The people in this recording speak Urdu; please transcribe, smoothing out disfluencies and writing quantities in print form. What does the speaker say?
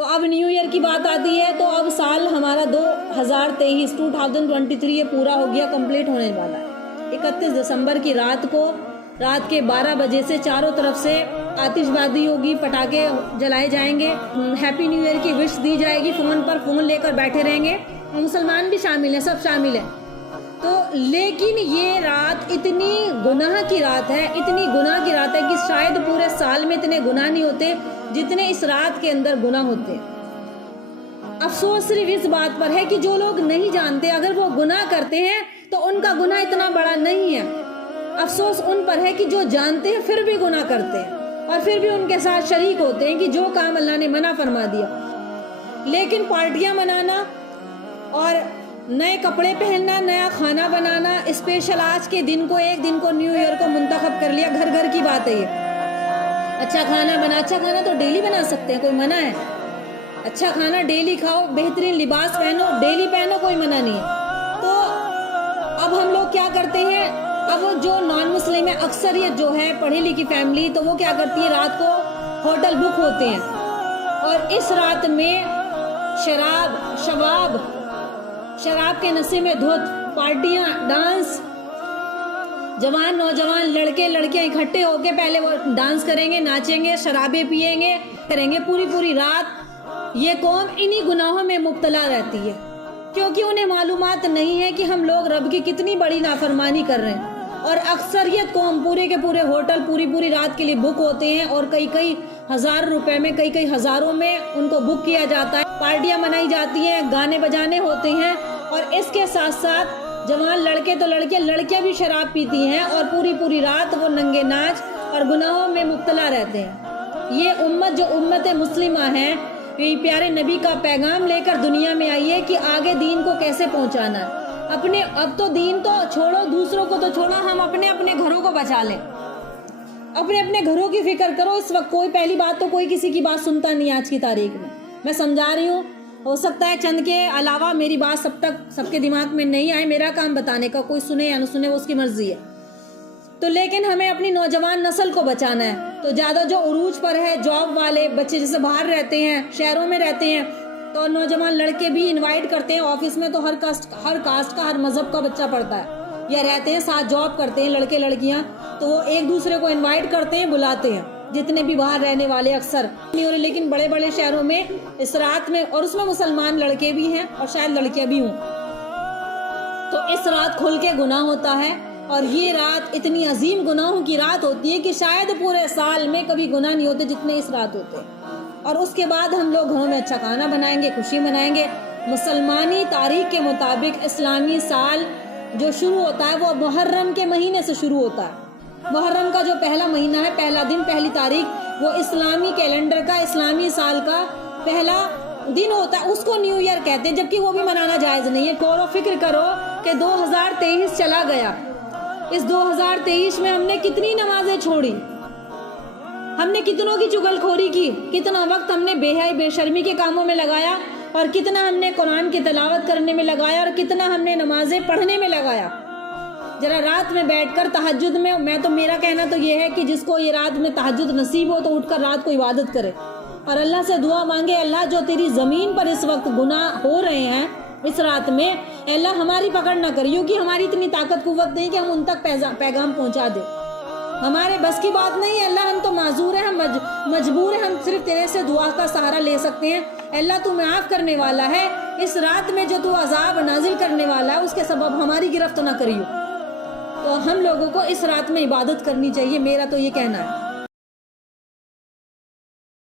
تو اب نیو ایئر کی بات آتی ہے تو اب سال ہمارا 2023 یہ پورا ہو گیا، کمپلیٹ ہونے والا ہے۔ 31 دسمبر کی رات کو رات کے 12 بجے سے چاروں طرف سے آتش بازی ہوگی، پٹاخے جلائے جائیں گے، ہیپی نیو ایئر کی وش دی جائے گی، فون پر فون لے کر بیٹھے رہیں گے، مسلمان بھی شامل ہیں، سب شامل ہیں۔ تو لیکن یہ رات اتنی گناہ کی رات ہے، اتنی گناہ کی رات ہے کہ شاید پورے سال میں اتنے گناہ نہیں ہوتے جتنے اس رات کے اندر گناہ ہوتے ہیں۔ افسوس صرف اس بات پر ہے کہ جو لوگ نہیں جانتے اگر وہ گناہ کرتے ہیں تو ان کا گناہ اتنا بڑا نہیں ہے۔ افسوس ان پر ہے کہ جو جانتے ہیں پھر بھی گناہ کرتے ہیں اور پھر بھی ان کے ساتھ شریک ہوتے ہیں کہ جو کام اللہ نے منع فرما دیا۔ لیکن پارٹیاں منانا اور نئے کپڑے پہننا، نیا کھانا بنانا، اسپیشل آج کے دن کو، ایک دن کو، نیو ایئر کو منتخب کر لیا، گھر گھر کی بات ہے یہ۔ اچھا کھانا تو ڈیلی بنا سکتے ہیں، کوئی منع ہے؟ اچھا کھانا ڈیلی کھاؤ، بہترین لباس پہنو، ڈیلی پہنو، کوئی منع نہیں ہے۔ تو اب ہم لوگ کیا کرتے ہیں، اب جو نان مسلم ہے، اکثریت جو ہے پڑھی لکھی فیملی، تو وہ کیا کرتی ہے، رات کو ہوٹل بک ہوتے ہیں اور اس رات میں شراب کے نشے میں دھت، پارٹیاں، ڈانس، جوان نوجوان لڑکے لڑکیاں اکٹھے ہو کے پہلے وہ ڈانس کریں گے، ناچیں گے، شرابیں پیئیں گے، کریں گے، پوری رات یہ قوم انہی گناہوں میں مبتلا رہتی ہے، کیونکہ انہیں معلومات نہیں ہے کہ ہم لوگ رب کی کتنی بڑی نافرمانی کر رہے ہیں۔ اور اکثریت قوم پورے کے پورے ہوٹل پوری رات کے لیے بک ہوتے ہیں اور کئی ہزار روپے میں، کئی ہزاروں میں ان کو بک کیا جاتا ہے، پارٹیاں منائی جاتی ہیں، گانے بجانے ہوتے ہیں، اور اس کے ساتھ ساتھ جوان لڑکے تو لڑکیاں بھی شراب پیتی ہیں اور پوری رات وہ ننگے ناچ اور گناہوں میں مبتلا رہتے ہیں۔ یہ امت جو امت مسلمہ ہے، یہ پیارے نبی کا پیغام لے کر دنیا میں آئی ہے کہ آگے دین کو کیسے پہنچانا ہے۔ اب تو دین تو چھوڑو، دوسروں کو تو چھوڑو، ہم اپنے گھروں کو بچا لیں، اپنے گھروں کی فکر کرو۔ اس وقت پہلی بات تو کوئی کسی کی بات سنتا نہیں آج کی تاریخ میں سمجھا رہی ہوں، ہو سکتا ہے چند کے علاوہ میری بات سب کے دماغ میں نہیں آئے، میرا کام بتانے کا، کوئی سنے یا نہ سنے وہ اس کی مرضی ہے۔ تو لیکن ہمیں اپنی نوجوان نسل کو بچانا ہے، تو زیادہ جو عروج پر ہے، جاب والے بچے جیسے باہر رہتے ہیں، شہروں میں رہتے ہیں، تو نوجوان لڑکے بھی انوائٹ کرتے ہیں، آفس میں تو ہر کاسٹ کا ہر مذہب کا بچہ پڑھتا ہے یا رہتے ہیں، ساتھ جاب کرتے ہیں لڑکے لڑکیاں، تو وہ ایک دوسرے کو انوائٹ کرتے ہیں، بلاتے ہیں، جتنے بھی باہر رہنے والے اکثر نہیں ہو رہے، لیکن بڑے شہروں میں اس رات میں، اور اس میں مسلمان لڑکے بھی ہیں اور شاید لڑکیاں بھی ہوں، تو اس رات کھل کے گناہ ہوتا ہے۔ اور یہ رات اتنی عظیم گناہوں کی رات ہوتی ہے کہ شاید پورے سال میں کبھی گناہ نہیں ہوتے جتنے اس رات ہوتے ہیں۔ اور اس کے بعد ہم لوگ گھروں میں اچھا کھانا بنائیں گے، خوشی منائیں گے۔ مسلمانی تاریخ کے مطابق اسلامی سال جو شروع ہوتا ہے وہ محرم کے مہینے سے شروع ہوتا ہے۔ محرم کا جو پہلا مہینہ ہے، پہلا دن، پہلی تاریخ، وہ اسلامی کیلنڈر کا، اسلامی سال کا پہلا دن ہوتا ہے، اس کو نیو ایئر کہتے ہیں، جبکہ وہ بھی منانا جائز نہیں ہے۔ غور و فکر کرو کہ 2023 چلا گیا، اس 2023 میں ہم نے کتنی نمازیں چھوڑی، ہم نے کتنوں کی چغل خوری کی، کتنا وقت ہم نے بے حیائی بے شرمی کے کاموں میں لگایا، اور کتنا ہم نے قرآن کی تلاوت کرنے میں لگایا، اور کتنا ہم نے نمازیں پڑھنے میں لگایا۔ ذرا رات میں بیٹھ کر تہجد میں، میرا کہنا تو یہ ہے کہ جس کو یہ رات میں تہجد نصیب ہو تو اٹھ کر رات کو عبادت کرے اور اللہ سے دعا مانگے، اللہ جو تیری زمین پر اس وقت گناہ ہو رہے ہیں اس رات میں، اللہ ہماری پکڑ نہ کریو کہ ہماری اتنی طاقت قوت نہیں کہ ہم ان تک پیغام پہنچا دیں، ہمارے بس کی بات نہیں ہے اللہ، ہم تو معذور ہیں، ہم مجبور ہیں، ہم صرف تیرے سے دعا کا سہارا لے سکتے ہیں۔ اللہ تو معاف کرنے والا ہے، اس رات میں جو تو عذاب نازل کرنے والا ہے اس کے سبب ہماری گرفت نہ کریو۔ تو ہم لوگوں کو اس رات میں عبادت کرنی چاہیے، میرا تو یہ کہنا ہے۔